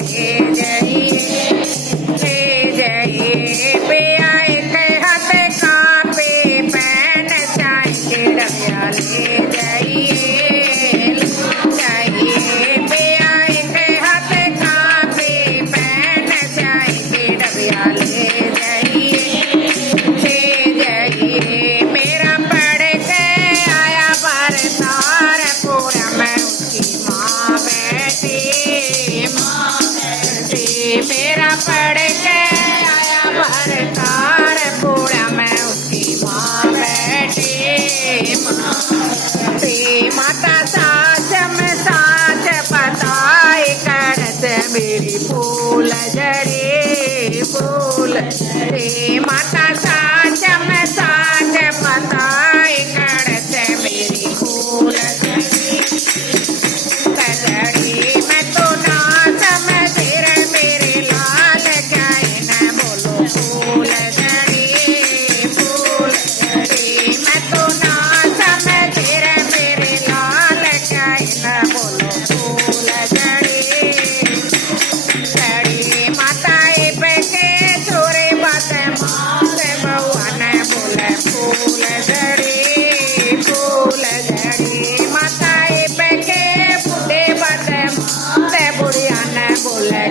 ले जाइए पिया एक हाथ कांपे पैन चाहिए डबिया ले जाइए पिया एक हाथ कांपे पैन चाहिए डबिया ले जाइए मेरा पढ़ के आया बरसार पूरा मैं उसकी माँ बैठी मेरा पढ़ के आया बरसार पूरा मैं उसकी माँ बैठी माता साच में साच पताई करत मेरी फूल जड़ी माता साच में साच पताई करत मेरी फूल जड़ी मैं तो ना समझ मेरे लाल जाए न बोलो फूल जड़ी मैं तो ना समझ मेरे लाल जाए न बोलो फूल जड़ी माता बके छोरे बात मारे बउआ न बोले फूल जड़ी माता बके बुढ़े बात मारे बुढ़िया न बोले